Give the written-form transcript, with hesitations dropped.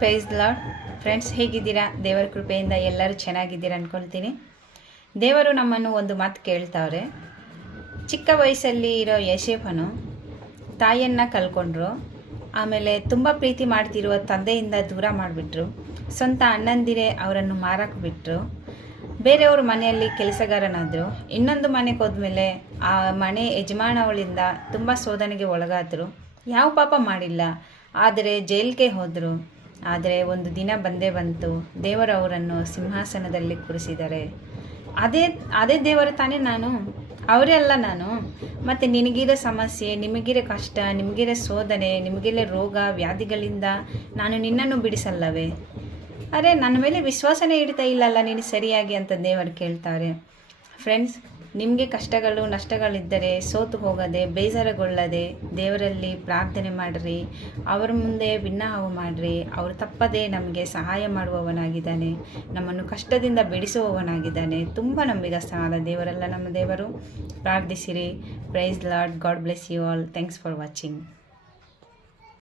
Price lord friends, ಹೇಗಿದ್ದೀರಾ? ದೇವರ ಕೃಪೆಯಿಂದ ಎಲ್ಲರೂ ಚೆನ್ನಾಗಿದ್ದೀರಾ ಅಂದ್ಕೊಳ್ತೀನಿ. ದೇವರು ನಮ್ಮನ್ನು ಒಂದು ಮಾತು ಕೇಳ್ತಾವ್ರೆ. ಚಿಕ್ಕ ವಯಸ್ಸಲ್ಲಿ ಇರೋ ಯೋಸೇಫನು ತಾಯಿಯನ್ನು ಕಳ್ಕೊಂಡ್ರು. ಆಮೇಲೆ ತುಂಬ ಪ್ರೀತಿ ಮಾಡ್ತಿರುವ ತಂದೆಯಿಂದ ದೂರ ಮಾಡಿಬಿಟ್ರು. ಸ್ವಂತ ಅಣ್ಣಂದಿರೇ ಅವರನ್ನು ಮಾರಕ್ಕೆ ಬಿಟ್ಟರು. ಬೇರೆಯವ್ರ ಮನೆಯಲ್ಲಿ ಕೆಲಸಗಾರನಾದರು. ಇನ್ನೊಂದು ಮನೆಗೆ ಹೋದ್ಮೇಲೆ ಆ ಮನೆ ಯಜಮಾನವಳಿಂದ ತುಂಬ ಶೋಧನೆಗೆ ಒಳಗಾದರು. ಯಾವ ಪಾಪ ಮಾಡಿಲ್ಲ, ಆದರೆ ಜೈಲಿಗೆ ಹೋದರು. ಆದರೆ ಒಂದು ದಿನ ಬಂದೇ ಬಂತು, ದೇವರು ಅವರನ್ನು ಸಿಂಹಾಸನದಲ್ಲಿ ಕೂರಿಸಿದ್ದಾರೆ. ಅದೇ ದೇವರು ತಾನೇ ನಾನು, ಅವರೇ ಅಲ್ಲ ನಾನು. ಮತ್ತು ನಿನಗಿರೋ ಸಮಸ್ಯೆ, ನಿಮಗಿರೋ ಕಷ್ಟ, ನಿಮಗಿರೋ ಶೋಧನೆ, ನಿಮಗಿರೋ ರೋಗ ವ್ಯಾಧಿಗಳಿಂದ ನಾನು ನಿನ್ನನ್ನು ಬಿಡಿಸಲ್ಲವೇ? ಅರೆ, ನನ್ನ ಮೇಲೆ ವಿಶ್ವಾಸನೇ ಇಡ್ತಾ ಇಲ್ಲಲ್ಲ ನೀನು ಸರಿಯಾಗಿ ಅಂತ ದೇವರು ಕೇಳ್ತಾರೆ. ಫ್ರೆಂಡ್ಸ್, ನಿಮಗೆ ಕಷ್ಟಗಳು ನಷ್ಟಗಳಿದ್ದರೆ ಸೋತು ಹೋಗದೆ, ಬೇಜಾರುಗೊಳ್ಳದೆ ದೇವರಲ್ಲಿ ಪ್ರಾರ್ಥನೆ ಮಾಡಿರಿ. ಅವರ ಮುಂದೆ ಭಿನ್ನಹಾವು ಮಾಡಿರಿ. ಅವರು ತಪ್ಪದೇ ನಮಗೆ ಸಹಾಯ ಮಾಡುವವನಾಗಿದ್ದಾನೆ, ನಮ್ಮನ್ನು ಕಷ್ಟದಿಂದ ಬಿಡಿಸುವವನಾಗಿದ್ದಾನೆ. ತುಂಬ ನಂಬಿಗಸ್ತನಾದ ದೇವರಲ್ಲ ನಮ್ಮ ದೇವರು. ಪ್ರಾರ್ಥಿಸಿರಿ. Praise Lord. God bless you all. Thanks for watching.